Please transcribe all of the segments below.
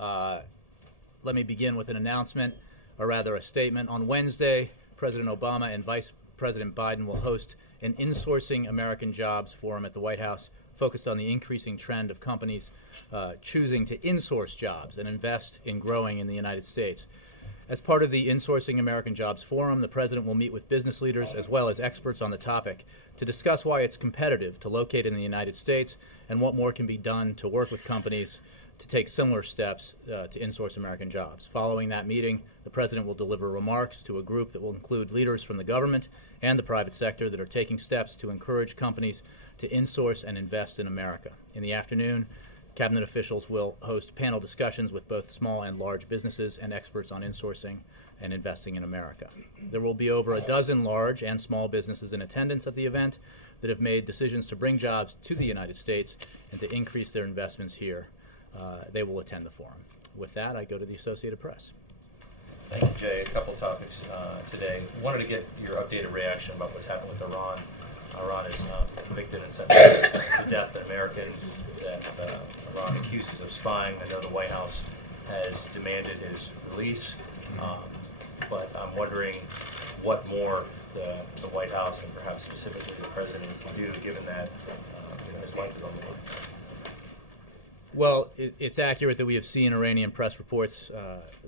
Let me begin with an announcement, or rather a statement. On Wednesday, President Obama and Vice President Biden will host an Insourcing American Jobs Forum at the White House focused on the increasing trend of companies choosing to insource jobs and invest in growing in the United States. As part of the Insourcing American Jobs Forum, the President will meet with business leaders as well as experts on the topic to discuss why it's competitive to locate in the United States and what more can be done to work with companies to take similar steps to insource American jobs. Following that meeting, the President will deliver remarks to a group that will include leaders from the government and the private sector that are taking steps to encourage companies to insource and invest in America. In the afternoon, Cabinet officials will host panel discussions with both small and large businesses and experts on insourcing and investing in America. There will be over a dozen large and small businesses in attendance at the event that have made decisions to bring jobs to the United States and to increase their investments here. They will attend the forum. With that, I go to the Associated Press. Thank you, Jay. A couple topics today. Wanted to get your updated reaction about what's happened with Iran. Iran is convicted and sentenced to death an American that Iran accuses of spying. I know the White House has demanded his release, but I'm wondering what more the White House and perhaps specifically the President can do, given that his life is on the line. Well, it's accurate that we have seen Iranian press reports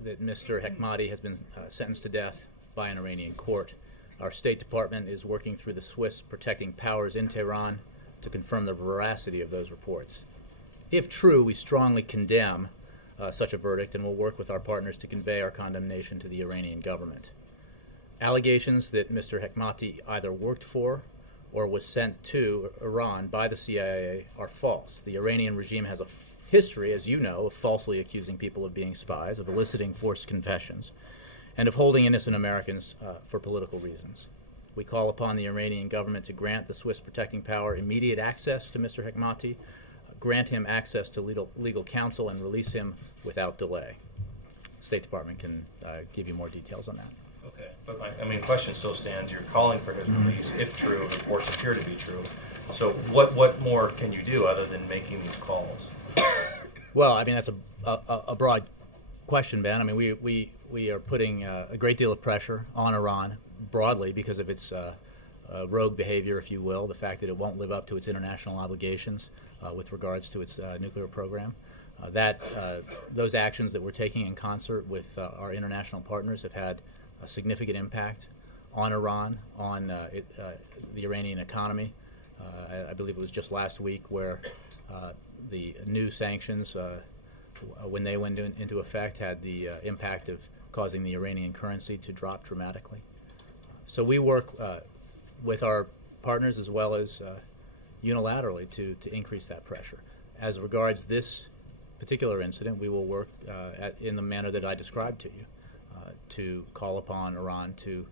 that Mr. Hekmati has been sentenced to death by an Iranian court. Our State Department is working through the Swiss protecting powers in Tehran to confirm the veracity of those reports. If true, we strongly condemn such a verdict and will work with our partners to convey our condemnation to the Iranian government. Allegations that Mr. Hekmati either worked for or was sent to Iran by the CIA are false. The Iranian regime has a history, as you know, of falsely accusing people of being spies, of eliciting forced confessions, and of holding innocent Americans for political reasons. We call upon the Iranian government to grant the Swiss protecting power immediate access to Mr. Hekmati, grant him access to legal counsel, and release him without delay. The State Department can give you more details on that. Okay, but my question still stands. You're calling for his release, if true. Reports appear to be true. So what more can you do other than making these calls? Well, I mean, that's a broad question, Ben. I mean, we are putting a great deal of pressure on Iran broadly because of its rogue behavior, if you will, the fact that it won't live up to its international obligations with regards to its nuclear program. Those actions that we're taking in concert with our international partners have had a significant impact on Iran, on the Iranian economy. I believe it was just last week where the new sanctions, when they went into effect, had the impact of causing the Iranian currency to drop dramatically. So we work with our partners as well as unilaterally to increase that pressure. As regards this particular incident, we will work in the manner that I described to you to call upon Iran to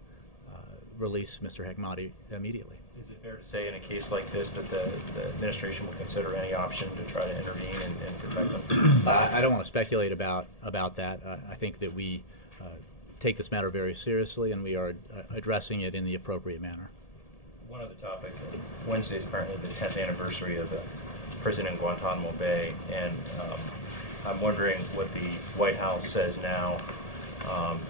release Mr. Hekmati immediately. Is it fair to say in a case like this that the administration will consider any option to try to intervene and protect them? I don't want to speculate about that. I think that we take this matter very seriously and we are addressing it in the appropriate manner. One other topic. Wednesday is apparently the 10th anniversary of the prison in Guantanamo Bay, and I'm wondering what the White House says now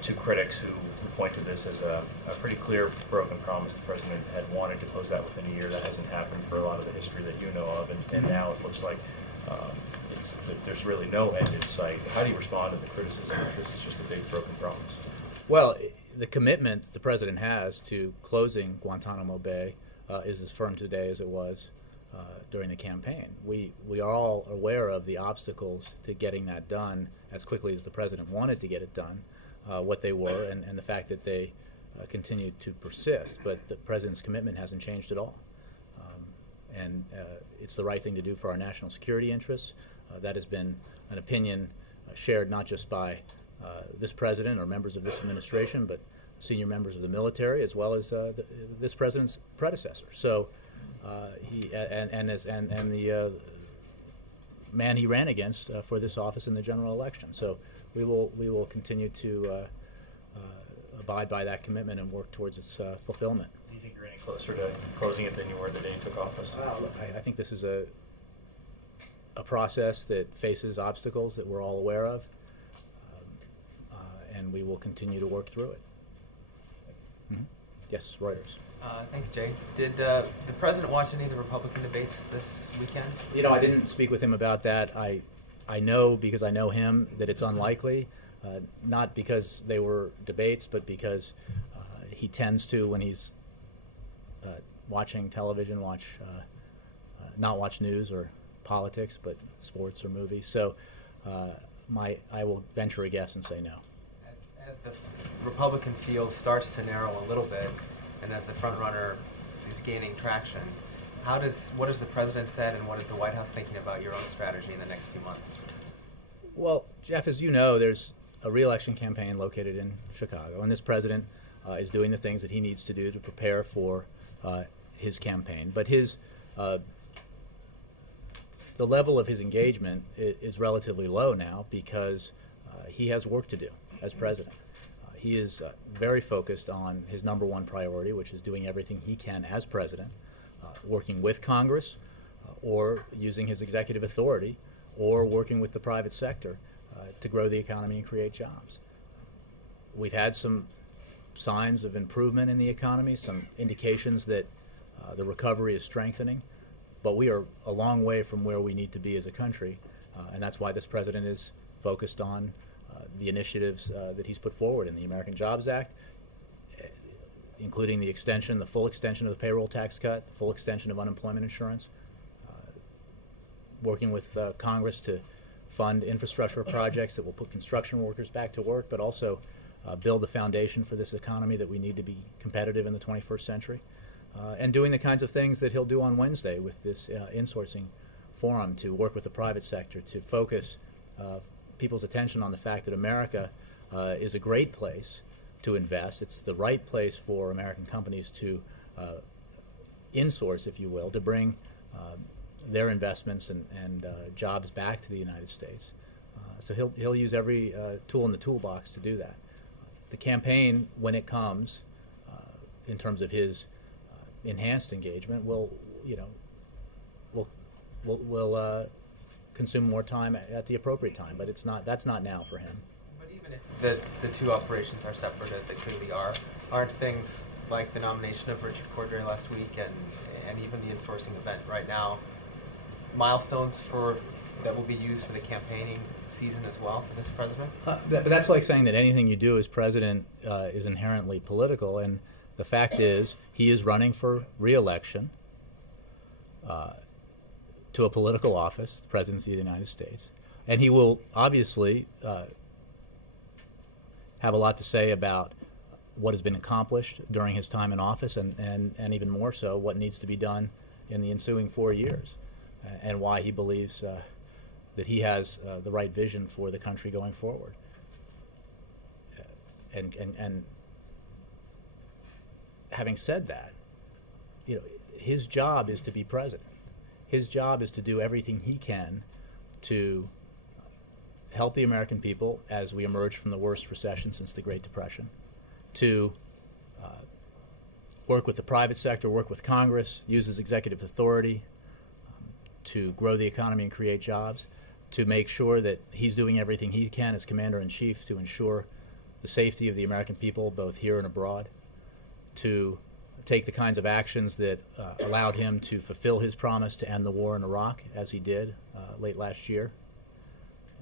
to critics who point to this as a pretty clear broken promise. The president had wanted to close that within a year. That hasn't happened for a lot of the history that you know of, and now it looks like there's really no end in sight. How do you respond to the criticism that this is just a big broken promise? Well, the commitment the president has to closing Guantanamo Bay is as firm today as it was during the campaign. We are all aware of the obstacles to getting that done as quickly as the president wanted to get it done, what they were, and the fact that they continue to persist. But the president's commitment hasn't changed at all. And it's the right thing to do for our national security interests. That has been an opinion shared not just by this president or members of this administration, but senior members of the military as well as this president's predecessor. So the man he ran against for this office in the general election. So we will continue to abide by that commitment and work towards its fulfillment. Do you think you're any closer to closing it than you were the day you took office? Look, I think this is a process that faces obstacles that we're all aware of. and we will continue to work through it. Mm-hmm. Yes, Reuters. Thanks, Jay. Did the president watch any of the Republican debates this weekend? You know, I didn't speak with him about that. I know, because I know him, that it's unlikely, not because they were debates, but because he tends to, when he's watching television, not watch news or politics, but sports or movies. So I will venture a guess and say no. As the Republican field starts to narrow a little bit, and as the front runner is gaining traction, what has the president said, and what is the White House thinking about your own strategy in the next few months? Well, Jeff, as you know, there's a re-election campaign located in Chicago, and this president is doing the things that he needs to do to prepare for his campaign. But the level of his engagement is relatively low now because he has work to do as president. He is very focused on his number one priority, which is doing everything he can as president, working with Congress, or using his executive authority, or working with the private sector to grow the economy and create jobs. We've had some signs of improvement in the economy, some indications that the recovery is strengthening, but we are a long way from where we need to be as a country, and that's why this president is focused on the initiatives that he's put forward in the American Jobs Act, including the full extension of the payroll tax cut, the full extension of unemployment insurance, working with Congress to fund infrastructure projects that will put construction workers back to work, but also build the foundation for this economy that we need to be competitive in the 21st century, and doing the kinds of things that he'll do on Wednesday with this insourcing forum to work with the private sector to focus people's attention on the fact that America is a great place to invest. It's the right place for American companies to insource, if you will, to bring their investments and jobs back to the United States. So he'll use every tool in the toolbox to do that. The campaign, when it comes, in terms of his enhanced engagement, will consume more time at the appropriate time, but that's not now for him. But even if the two operations are separate, as they clearly are, aren't things like the nomination of Richard Cordray last week and even the insourcing event right now milestones that will be used for the campaigning season as well for this president? But that's like saying that anything you do as president is inherently political, and the fact is he is running for re-election to a political office, the presidency of the United States, and he will obviously have a lot to say about what has been accomplished during his time in office, and even more so what needs to be done in the ensuing 4 years, and why he believes that he has the right vision for the country going forward. And having said that, his job is to be president. His job is to do everything he can to help the American people as we emerge from the worst recession since the Great Depression, to work with the private sector, work with Congress, use his executive authority to grow the economy and create jobs, to make sure that he's doing everything he can as commander-in-chief to ensure the safety of the American people, both here and abroad, to take the kinds of actions that allowed him to fulfill his promise to end the war in Iraq, as he did late last year,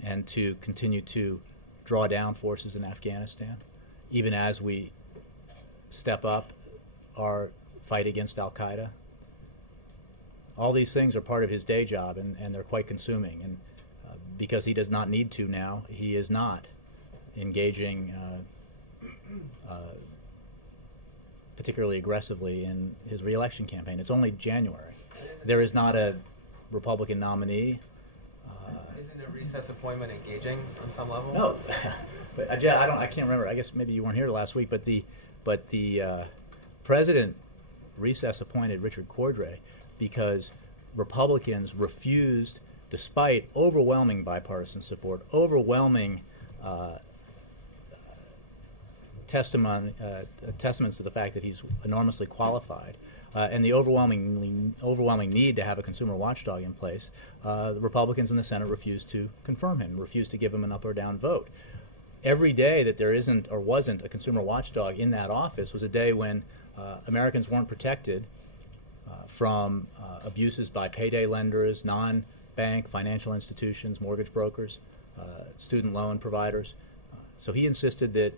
and to continue to draw down forces in Afghanistan, even as we step up our fight against al-Qaeda. All these things are part of his day job, and they're quite consuming. And because he does not need to now, he is not engaging particularly aggressively in his re-election campaign. It's only January. There is not a Republican nominee. Isn't a recess appointment engaging on some level? No, but I can't remember. I guess maybe you weren't here last week. But the president recess appointed Richard Cordray because Republicans refused, despite overwhelming bipartisan support, overwhelming testaments to the fact that he's enormously qualified, and the overwhelming need to have a consumer watchdog in place, the Republicans in the Senate refused to confirm him, refused to give him an up or down vote. every day that there isn't or wasn't a consumer watchdog in that office was a day when Americans weren't protected from abuses by payday lenders, non-bank financial institutions, mortgage brokers, student loan providers. So he insisted that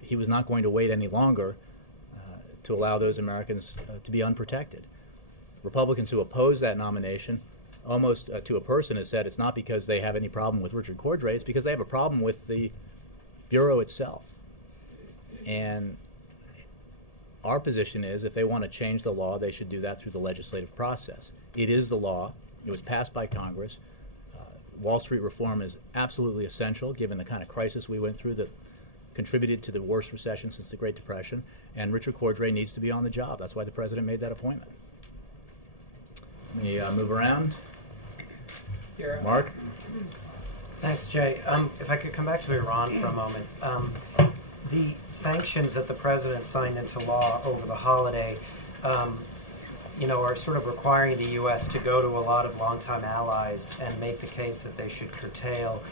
he was not going to wait any longer to allow those Americans to be unprotected. Republicans who oppose that nomination, almost to a person, has said it's not because they have any problem with Richard Cordray, it's because they have a problem with the Bureau itself. And our position is if they want to change the law, they should do that through the legislative process. It is the law. It was passed by Congress. Wall Street reform is absolutely essential given the kind of crisis we went through that contributed to the worst recession since the Great Depression, and Richard Cordray needs to be on the job. That's why the president made that appointment. Let me move around. Here. Mark? Thanks, Jay. If I could come back to Iran for a moment. The sanctions that the president signed into law over the holiday, are sort of requiring the U.S. to go to a lot of longtime allies and make the case that they should curtail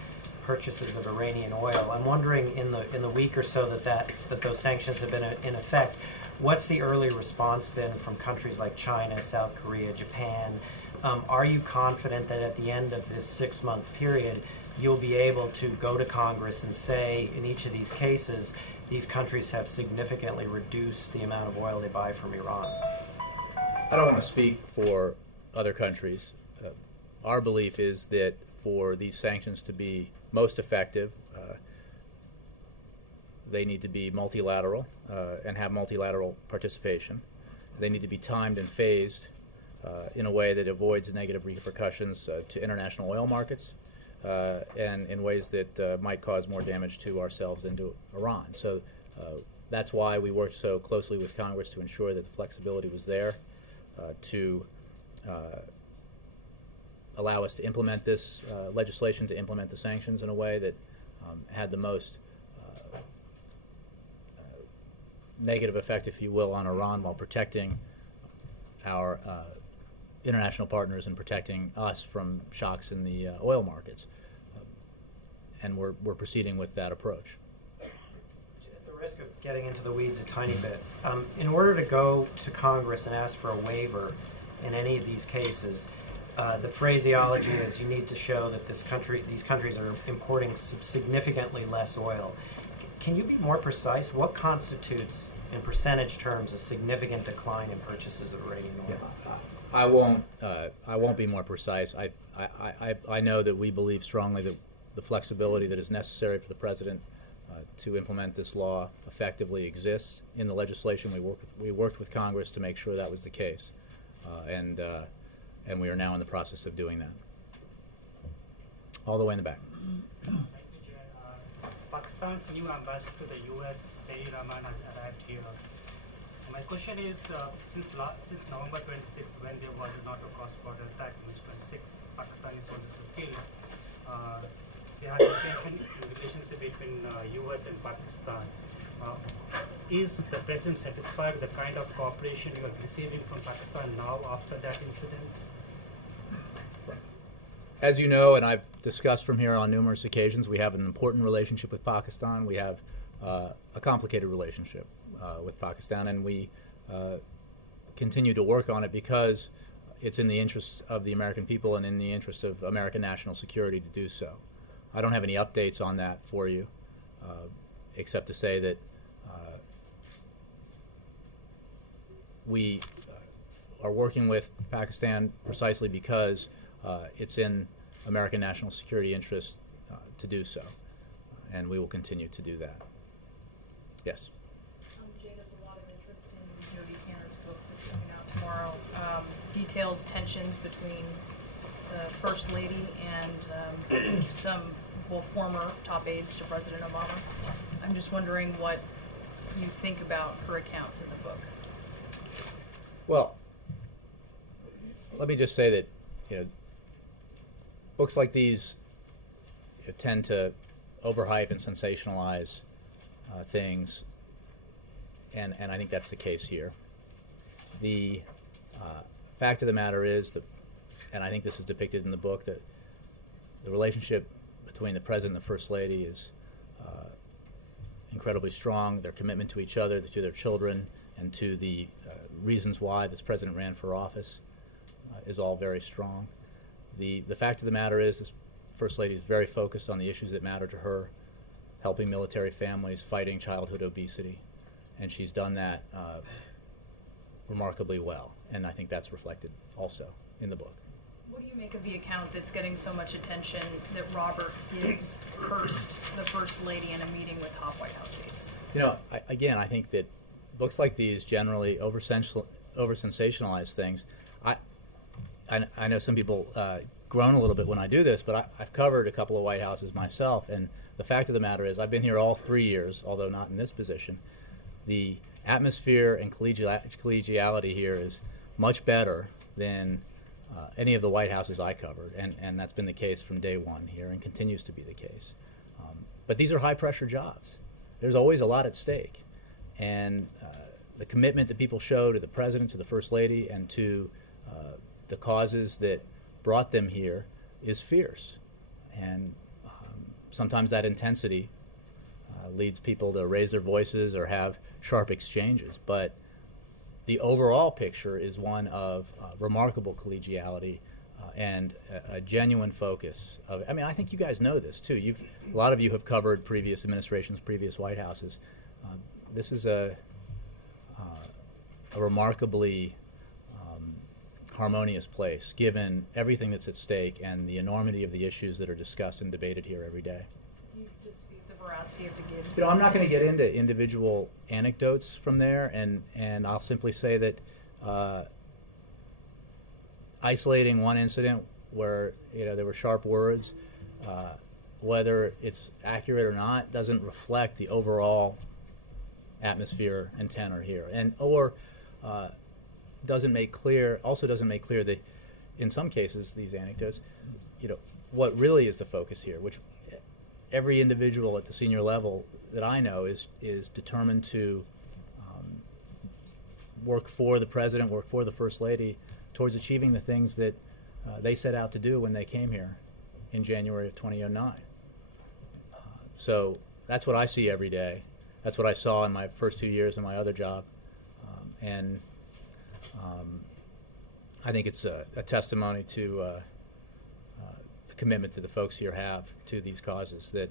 purchases of Iranian oil. I'm wondering, in the week or so that those sanctions have been in effect, what's the early response been from countries like China, South Korea, Japan? Are you confident that at the end of this 6-month period, you'll be able to go to Congress and say, in each of these cases, these countries have significantly reduced the amount of oil they buy from Iran? I don't want to speak for other countries. Our belief is that for these sanctions to be most effective, they need to be multilateral and have multilateral participation. They need to be timed and phased in a way that avoids negative repercussions to international oil markets and in ways that might cause more damage to ourselves and to Iran. So that's why we worked so closely with Congress to ensure that the flexibility was there to allow us to implement this legislation, to implement the sanctions in a way that had the most negative effect, if you will, on Iran while protecting our international partners and protecting us from shocks in the oil markets. And we're proceeding with that approach. At the risk of getting into the weeds a tiny bit, in order to go to Congress and ask for a waiver in any of these cases, the phraseology is you need to show that these countries are importing significantly less oil. Can you be more precise? What constitutes, in percentage terms, a significant decline in purchases of Iranian oil? Yeah, I won't be more precise. I know that we believe strongly that the flexibility that is necessary for the president to implement this law effectively exists in the legislation. We worked with Congress to make sure that was the case, and we are now in the process of doing that. All the way in the back. Pakistan's new ambassador to the U.S., Saeed Rahman, has arrived here. My question is, since November 26th, when there was not a cross-border attack, in which 26 Pakistani soldiers were killed, there has been tension in the relationship between U.S. and Pakistan. Is the president satisfied with the kind of cooperation you are receiving from Pakistan now after that incident? As you know, and I've discussed from here on numerous occasions, we have an important relationship with Pakistan. We have a complicated relationship with Pakistan, and we continue to work on it because it's in the interests of the American people and in the interests of American national security to do so. I don't have any updates on that for you, except to say that we are working with Pakistan precisely because it's in American national security interest to do so, and we will continue to do that. Yes? Jay, there's a lot of interest in Jody Kanner's book that's coming out tomorrow. Details tensions between the First Lady and some former top aides to President Obama. I'm just wondering what you think about her accounts in the book. Well, let me just say that books like these tend to overhype and sensationalize things, and I think that's the case here. The fact of the matter is that, and I think this is depicted in the book, that the relationship between the President and the First Lady is incredibly strong. Their commitment to each other, to their children, and to the reasons why this president ran for office is all very strong. The fact of the matter is this First Lady is very focused on the issues that matter to her, helping military families, fighting childhood obesity, and she's done that remarkably well, and I think that's reflected also in the book. What do you make of the account that's getting so much attention that Robert Gibbs cursed the First Lady in a meeting with top White House aides? You know, I think that books like these generally over-sensationalize things. I know some people groan a little bit when I do this, but I've covered a couple of White Houses myself, and the fact of the matter is I've been here all 3 years, although not in this position. The atmosphere and collegiality here is much better than any of the White Houses I covered, and that's been the case from day one here and continues to be the case. But these are high-pressure jobs. There's always a lot at stake, and the commitment that people show to the President, to the First Lady, and to the causes that brought them here is fierce. And sometimes that intensity leads people to raise their voices or have sharp exchanges. But the overall picture is one of remarkable collegiality and a genuine focus. I mean, I think you guys know this too. A lot of you have covered previous administrations, previous White Houses. This is a remarkably harmonious place, given everything that's at stake and the enormity of the issues that are discussed and debated here every day. Do you dispute the veracity of the Gibbs? You know, I'm not going to get into individual anecdotes from there, and I'll simply say that isolating one incident where there were sharp words, whether it's accurate or not, doesn't reflect the overall atmosphere and tenor here, or doesn't make clear that in some cases these anecdotes, what really is the focus here, which every individual at the senior level that I know is determined to work for the President, work for the First Lady, towards achieving the things that they set out to do when they came here in January of 2009. So that's what I see every day. That's what I saw in my first 2 years in my other job, and I think it's a testimony to the commitment that the folks here have to these causes, that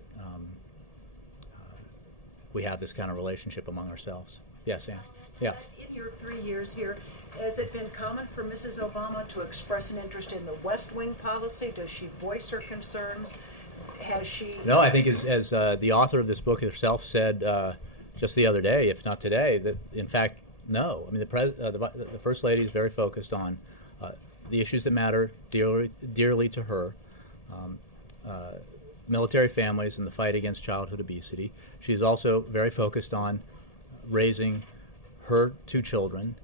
we have this kind of relationship among ourselves. Yes, Ann? Yeah. In your 3 years here, has it been common for Mrs. Obama to express an interest in the West Wing policy? Does she voice her concerns? Has she... No, I think as the author of this book herself said just the other day, if not today, that in fact, no. I mean, the First Lady is very focused on the issues that matter dearly to her, military families and the fight against childhood obesity. She's also very focused on raising her 2 children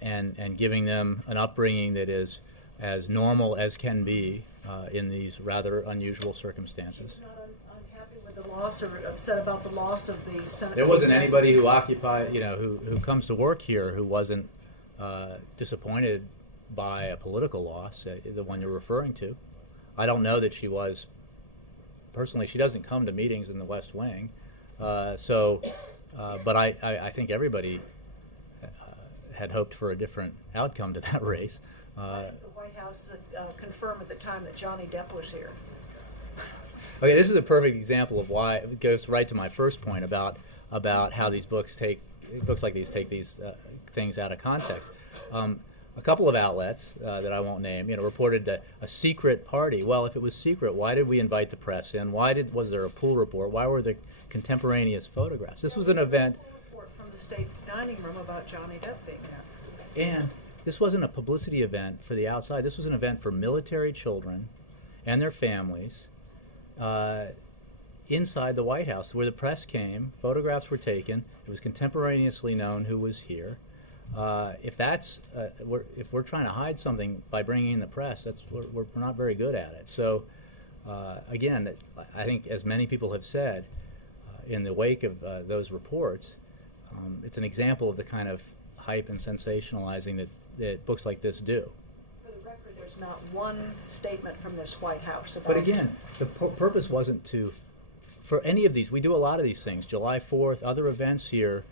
and giving them an upbringing that is as normal as can be in these rather unusual circumstances. She's not unhappy with the loss or upset about the loss of the Senate. There wasn't anybody who who comes to work here who wasn't disappointed by a political loss, the one you're referring to. I don't know that she was. Personally, she doesn't come to meetings in the West Wing, but I think everybody had hoped for a different outcome to that race. The White House confirmed at the time that Johnny Depp was here. Okay, this is a perfect example of why it goes right to my first point about how these books like these take these things out of context. A couple of outlets that I won't name, reported that a secret party. Well, if it was secret, why did we invite the press in? Was there a pool report? Why were there contemporaneous photographs? This was an event. Report from the state dining room about Johnny Depp being there. And this wasn't a publicity event for the outside. This was an event for military children and their families inside the White House, where the press came. Photographs were taken. It was contemporaneously known who was here. If we're trying to hide something by bringing in the press, we're not very good at it. So again, I think, as many people have said, in the wake of those reports, it's an example of the kind of hype and sensationalizing that books like this do. For the record, there's not one statement from this White House about... But again, the purpose wasn't to for any of these, we do a lot of these things. July 4th, other events here,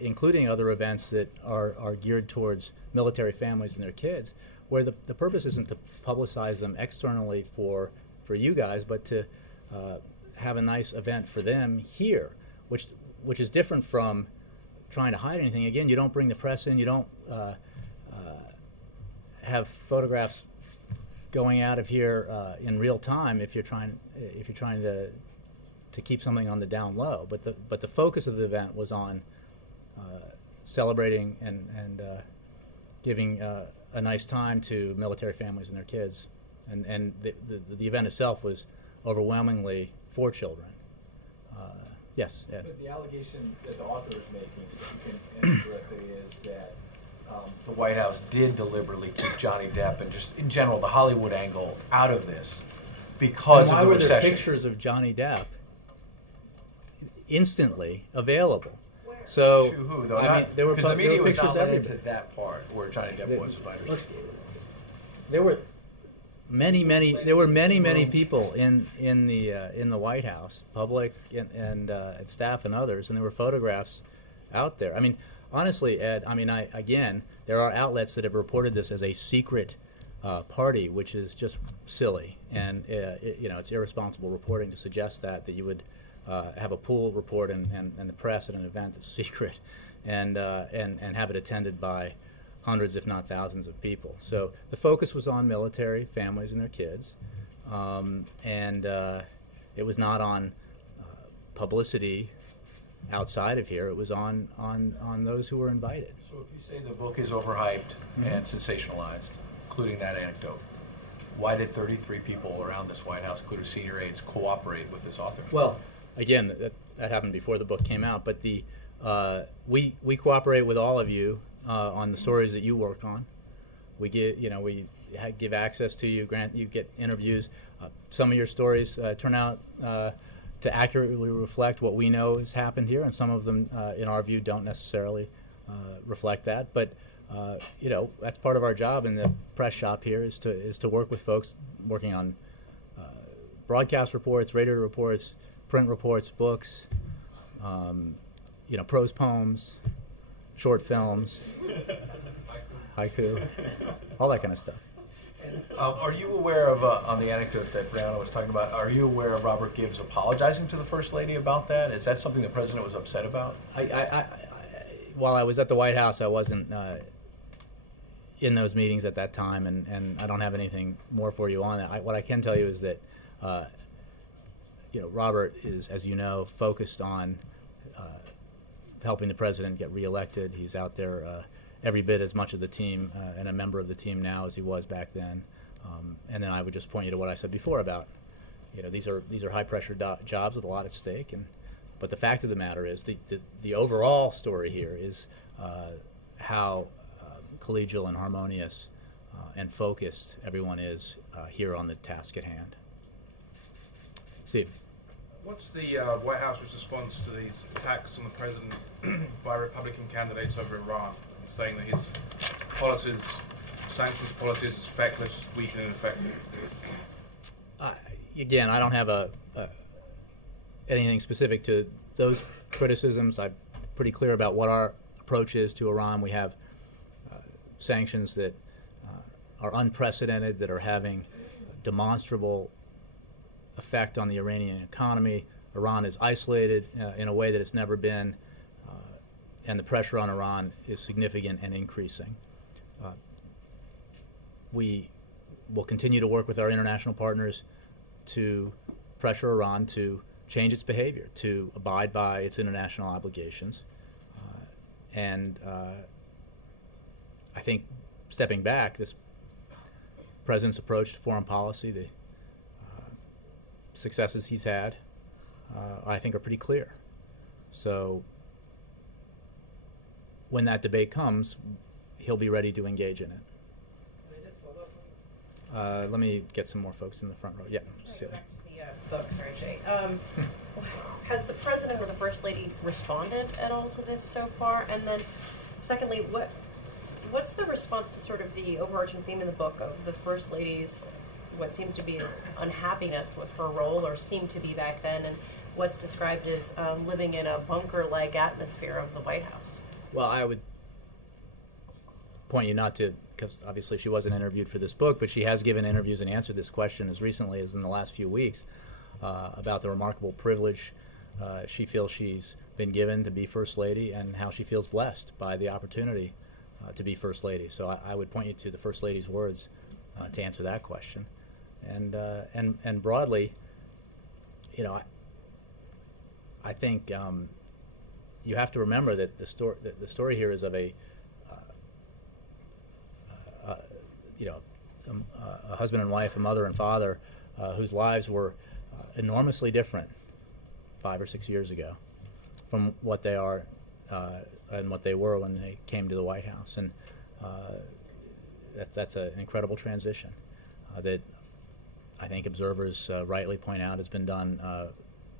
including other events that are geared towards military families and their kids, where the purpose isn't to publicize them externally for you guys, but to have a nice event for them here, which is different from trying to hide anything. Again, you don't bring the press in. You don't have photographs going out of here in real time if you're trying to keep something on the down low. But the focus of the event was on celebrating and giving a nice time to military families and their kids, and the event itself was overwhelmingly for children. Yes, Ed. But the allegation that the author is making, if you can answer correctly, is that the White House did deliberately keep Johnny Depp and just in general the Hollywood angle out of this because and of the why recession. were there pictures of Johnny Depp instantly available? So To who though? I mean, there were because the media was pictures not let everywhere. into that part where Johnny Depp was, if I understand. There were many people in the White House, public and staff and others, and there were photographs out there. I mean, honestly, Ed, I mean, again, there are outlets that have reported this as a secret party, which is just silly, and it's irresponsible reporting to suggest that you would have a pool report and the press at an event that's secret, and have it attended by hundreds, if not thousands, of people. So the focus was on military families and their kids, and it was not on publicity outside of here. It was on those who were invited. So if you say the book is overhyped and sensationalized, including that anecdote, why did 33 people around this White House, including senior aides, cooperate with this author? Well, again, that happened before the book came out, but we cooperate with all of you on the stories that you work on. We give access to you, you get interviews. Some of your stories turn out to accurately reflect what we know has happened here, and some of them, in our view, don't necessarily reflect that. But that's part of our job in the press shop here is to work with folks working on broadcast reports, radio reports, print reports, books, prose poems, short films, haiku, all that kind of stuff. Are you aware of, on the anecdote that Brianna was talking about, are you aware of Robert Gibbs apologizing to the First Lady about that? Is that something the President was upset about? While I was at the White House, I wasn't in those meetings at that time, and I don't have anything more for you on that. What I can tell you is that Robert is, as you know, focused on helping the President get reelected. He's out there every bit as much of the team and a member of the team now as he was back then. And then I would just point you to what I said before about, these are high pressure jobs with a lot at stake. But the fact of the matter is the overall story here is how collegial and harmonious and focused everyone is here on the task at hand. Steve. What's the White House's response to these attacks on the president by Republican candidates over Iran, saying that his policies, sanctions policies, is feckless, weak, and ineffective? Again, I don't have anything specific to those criticisms. I'm pretty clear about what our approach is to Iran. We have sanctions that are unprecedented, that are having demonstrable effect on the Iranian economy. Iran is isolated in a way that it's never been, and the pressure on Iran is significant and increasing. We will continue to work with our international partners to pressure Iran to change its behavior, to abide by its international obligations. And I think, stepping back, this President's approach to foreign policy, the successes he's had, I think are pretty clear. So when that debate comes, he'll be ready to engage in it. Can I just follow up? Let me get some more folks in the front row. Yeah. Back to the book, sorry, Jay. Has the President or the First Lady responded at all to this so far? And then, secondly, what's the response to sort of the overarching theme in the book of the First Lady's what seems to be unhappiness with her role, or seemed to be back then, and what's described as living in a bunker-like atmosphere of the White House. Well, I would point you not to, because obviously she wasn't interviewed for this book, but she has given interviews and answered this question as recently as in the last few weeks about the remarkable privilege she feels she's been given to be First Lady, and how she feels blessed by the opportunity to be First Lady. So I would point you to the First Lady's words to answer that question. And broadly, you know, I think you have to remember that the story here is of a husband and wife, a mother and father, whose lives were enormously different 5 or 6 years ago from what they are and what they were when they came to the White House. And that's an incredible transition that I think observers rightly point out has been done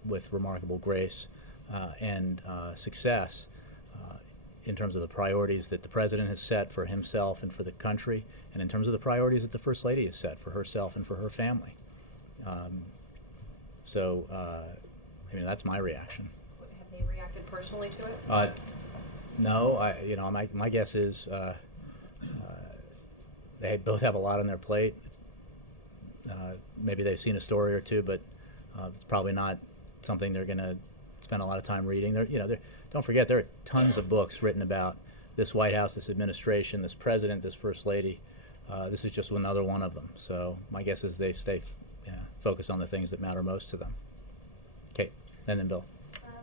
with remarkable grace and success in terms of the priorities that the President has set for himself and for the country, and in terms of the priorities that the First Lady has set for herself and for her family. I mean, that's my reaction. Have they reacted personally to it? No, my guess is they both have a lot on their plate. Maybe they've seen a story or two, but it's probably not something they're going to spend a lot of time reading. Don't forget, there are tons of books written about this White House, this administration, this president, this First Lady. This is just another one of them. So my guess is they stay focused on the things that matter most to them. Kate, and then Bill.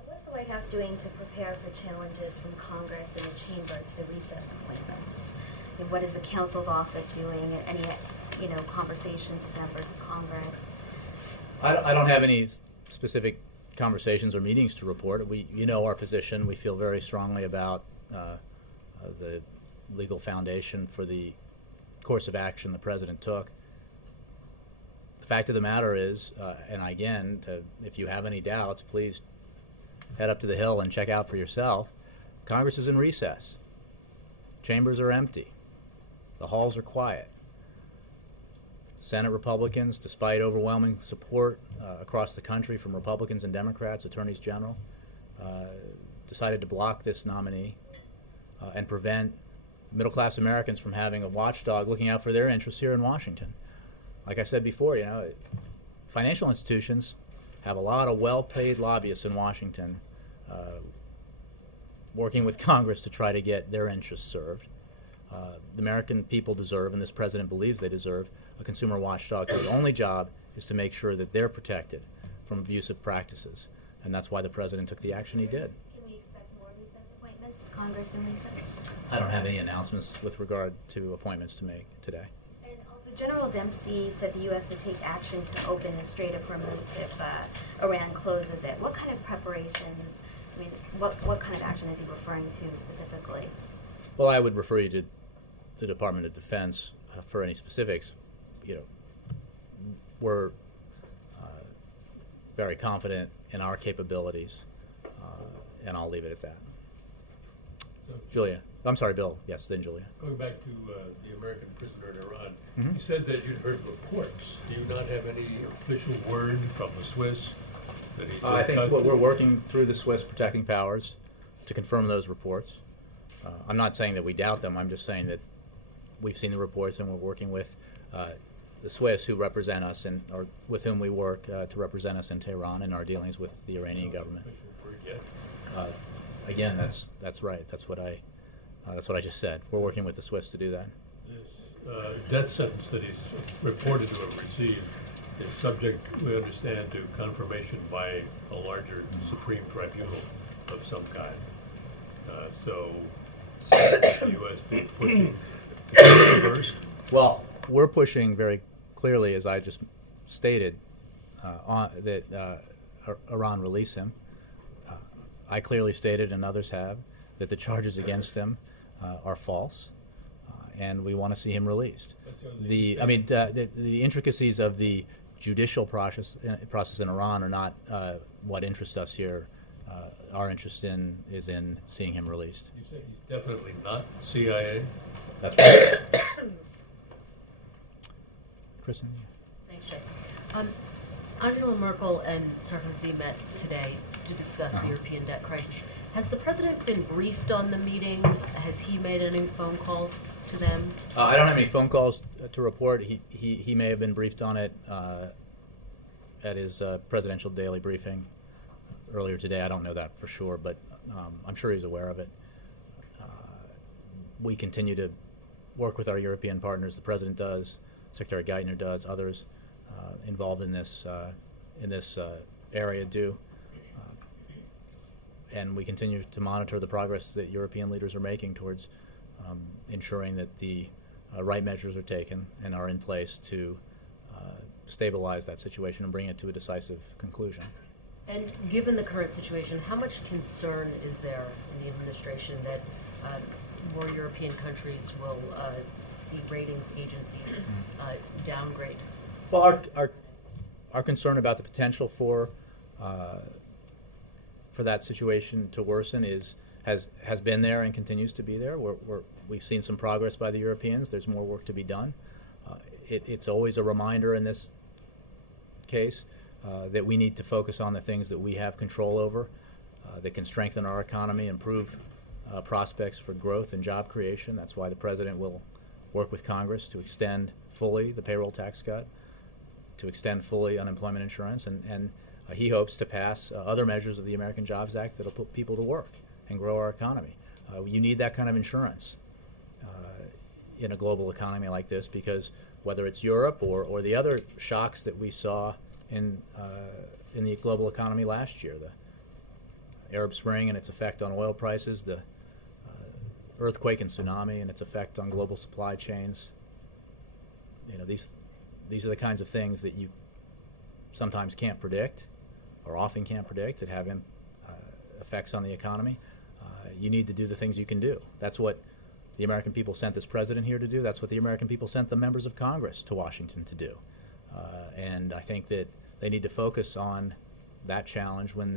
What's the White House doing to prepare for challenges from Congress and the chamber to the recess appointments? And what is the counsel's office doing? Any conversations with members of Congress? I don't have any specific conversations or meetings to report. Our position. We feel very strongly about the legal foundation for the course of action the President took. The fact of the matter is, and again, if you have any doubts, please head up to the Hill and check out for yourself. Congress is in recess. Chambers are empty. The halls are quiet. Senate Republicans, despite overwhelming support across the country from Republicans and Democrats, attorneys general, decided to block this nominee and prevent middle-class Americans from having a watchdog looking out for their interests here in Washington. Like I said before, financial institutions have a lot of well-paid lobbyists in Washington working with Congress to try to get their interests served. The American people deserve, and this president believes they deserve, a consumer watchdog whose only job is to make sure that they're protected from abusive practices. And that's why the president took the action he did. Can we expect more recess appointments? Is Congress in recess? I don't have any announcements with regard to appointments to make today. And also, General Dempsey said the U.S. would take action to open the Strait of Hormuz if Iran closes it. What kind of preparations, what kind of action is he referring to specifically? Well, I would refer you to the Department of Defense for any specifics. We're very confident in our capabilities, and I'll leave it at that. So, Julia. I'm sorry, Bill. Yes, then Julia. Going back to the American prisoner in Iran, you said that you'd heard reports. Do you not have any official word from the Swiss that he's I think we're working through the Swiss protecting powers to confirm those reports. I'm not saying that we doubt them. I'm just saying that we've seen the reports, and we're working with the Swiss, who represent us or with whom we work to represent us in Tehran in our dealings with the Iranian government. Again, that's right. That's what I just said. We're working with the Swiss to do that. This death sentence that he's reported to have received is subject, we understand, to confirmation by a larger Supreme Tribunal of some kind. So, the U.S. being pushing to get it reversed? Well, we're pushing very clearly, as I just stated, that Iran release him. I clearly stated, and others have, that the charges against him are false, and we want to see him released. The intricacies of the judicial process in Iran are not what interests us here. Our interest is in seeing him released. You said he's definitely not CIA? That's right. Kristen? Thank Thanks, Jay. Angela Merkel and Sarkozy met today to discuss the European debt crisis. Has the president been briefed on the meeting? Has he made any phone calls to them? I don't have any phone calls to report. He may have been briefed on it at his presidential daily briefing earlier today. I don't know that for sure, but I'm sure he's aware of it. We continue to work with our European partners. The president does, Secretary Geithner does, others involved in this area do. And we continue to monitor the progress that European leaders are making towards ensuring that the right measures are taken and are in place to stabilize that situation and bring it to a decisive conclusion. And given the current situation, how much concern is there in the administration that more European countries will see ratings agencies downgrade? Well, our concern about the potential for that situation to worsen has been there and continues to be there. We've seen some progress by the Europeans. There's more work to be done. It's always a reminder in this case that we need to focus on the things that we have control over, that can strengthen our economy, improve prospects for growth and job creation. That's why the president will work with Congress to extend fully the payroll tax cut, to extend fully unemployment insurance, and he hopes to pass other measures of the American Jobs Act that will put people to work and grow our economy. You need that kind of insurance in a global economy like this, because whether it's Europe or the other shocks that we saw in the global economy last year, the Arab Spring and its effect on oil prices, the earthquake and tsunami and its effect on global supply chains, these are the kinds of things that you sometimes can't predict or often can't predict that have effects on the economy. You need to do the things you can do. That's what the American people sent this president here to do. That's what the American people sent the members of Congress to Washington to do. And I think that they need to focus on that challenge when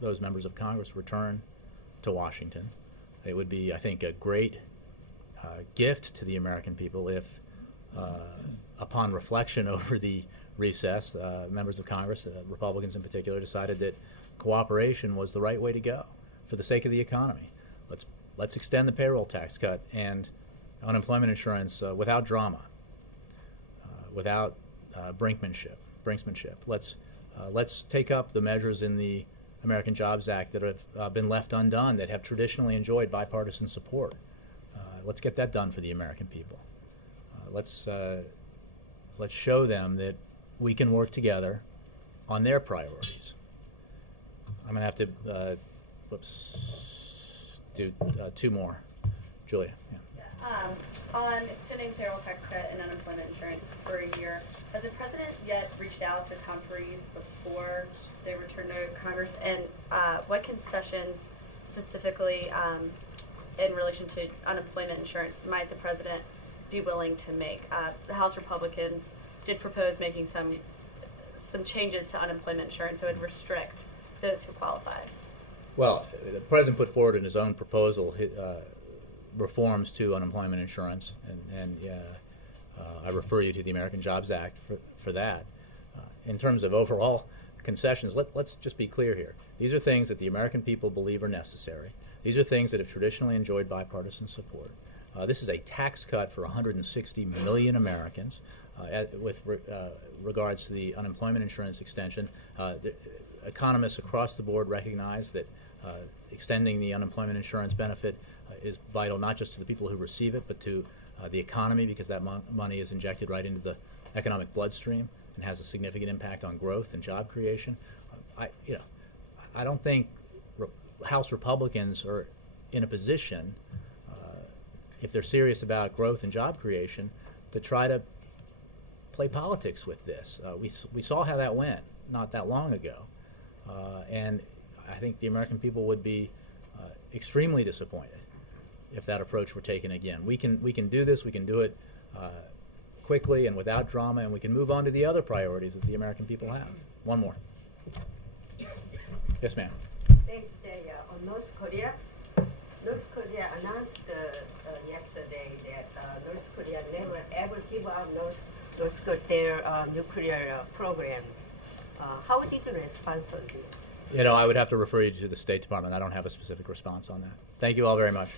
those members of Congress return to Washington. It would be, I think, a great gift to the American people if, upon reflection over the recess, members of Congress, Republicans in particular, decided that cooperation was the right way to go for the sake of the economy. Let's extend the payroll tax cut and unemployment insurance without drama, without brinksmanship. Let's take up the measures in the American Jobs Act that have been left undone, that have traditionally enjoyed bipartisan support. Let's get that done for the American people. Let's show them that we can work together on their priorities. I'm going to have to do two more. Julia. Yeah. On extending payroll tax cut and unemployment insurance for a year, has the president yet reached out to conferees before they return to Congress? And what concessions specifically in relation to unemployment insurance might the president be willing to make? The House Republicans did propose making some changes to unemployment insurance that would restrict those who qualify. Well, the president put forward in his own proposal reforms to unemployment insurance, and I refer you to the American Jobs Act for that. In terms of overall concessions, let's just be clear here. These are things that the American people believe are necessary. These are things that have traditionally enjoyed bipartisan support. This is a tax cut for 160 million Americans. With regards to the unemployment insurance extension, economists across the board recognize that extending the unemployment insurance benefit is vital not just to the people who receive it, but to the economy, because that money is injected right into the economic bloodstream and has a significant impact on growth and job creation. I don't think House Republicans are in a position, if they're serious about growth and job creation, to try to play politics with this. We saw how that went not that long ago, and I think the American people would be extremely disappointed if that approach were taken again. We can do this. We can do it quickly and without drama, and we can move on to the other priorities that the American people have. One more. Yes, ma'am. Thanks, Jay. On North Korea announced yesterday that North Korea never ever give up North their nuclear programs. How did you respond on this? You know, I would have to refer you to the State Department. I don't have a specific response on that. Thank you all very much.